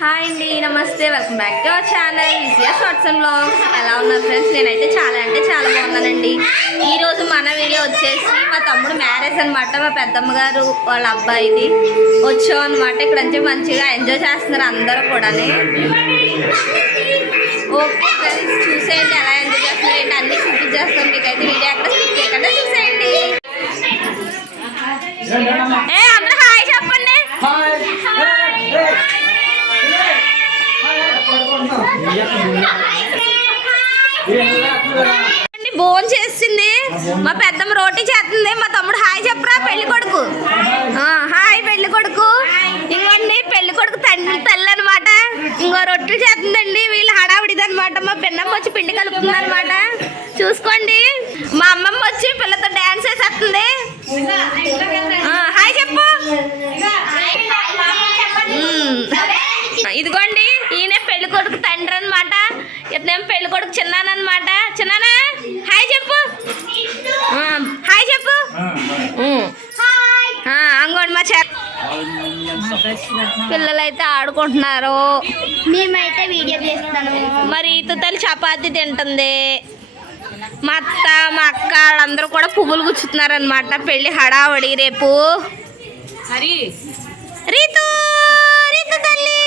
Hi అండి నమస్తే welcome back to our channel vicious watson blogs ఎలా ఉన్నారు ఫ్రెండ్స్ నేనైతే చాలా అంటే చాలా బాగున్నానండి. ఈ రోజు మన వీడియో వచ్చేసి మా తమ్ముడు మ్యారేజ్ అనమాట మా పెద్దమ్మ గారు వాళ్ళ అబ్బాయిది. వచ్చాం అనమాట ఇక్కడ నుంచి మంచిగా ఎంజాయ్ చేస్తున్నారు అందరూ కూడా ఓకే ఫ్రెండ్స్ చూసేయండి ఎలా ఎంజాయ్ చేస్తున్నారు ఏంటి అన్ని చూపించేస్తాం. మీకైతే వీడియో ఎక్కడ స్టిక్ చేయకుండా చూసేయండి. భోజనం చేసింది. మా పెద్దమ్మ రోటీ చేస్తుంది. మా తమ్ముడు హాయ్ చెప్పరా పెళ్ళి కొడుకు. హాయ్ పెళ్ళి కొడుకు. ఇంకోండి పెళ్ళి కొడుకు తండ్రి తల్లి అనమాట ఇంకో రొట్టెలు చేస్తుందండి. వీళ్ళు హడావిడిది అనమాట మా పిన్నమ్మ వచ్చి పిండి కలుపుతుంది అనమాట చూసుకోండి. మా అమ్మమ్మ వచ్చి పిల్లతో డాన్స్ వేసేస్తుంది. హాయ్ చెప్పు. ఇదిగోండి ఈయన పెళ్ళి కొడుకు తండ్రి అనమాట ఇతనేం పెళ్ళి కొడుకు చిన్నానమాట చిన్నానా హాయ్ చెప్పు ఆ, హాయ్ చెప్పు మ్మ్. ఆ, అంగోండి మా చె పిల్లలైతే ఆడుకుంటున్నారు. మేమైతే వీడియో చేస్తాను మరి తుతలు చపాతి తింటుంది. మా అత్త మా అక్క వాళ్ళందరూ కూడా పువ్వులు గుచ్చుతున్నారు అనమాట పెళ్ళి హడావడి రేపు. రీతు రీతు తల్లి.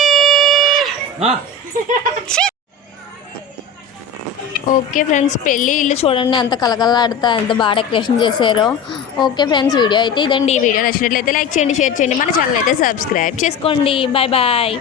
ఓకే ఫ్రెండ్స్ పెళ్ళి ఇల్లు చూడండి ఎంత కలకలాడుతా ఎంత బాగా డెకరేషన్ చేశారో. ఓకే ఫ్రెండ్స్ వీడియో అయితే ఇదండి. ఈ వీడియో నచ్చినట్లయితే లైక్ చేయండి షేర్ చేయండి. మన ఛానల్ అయితే సబ్స్క్రైబ్ చేసుకోండి. Bye bye.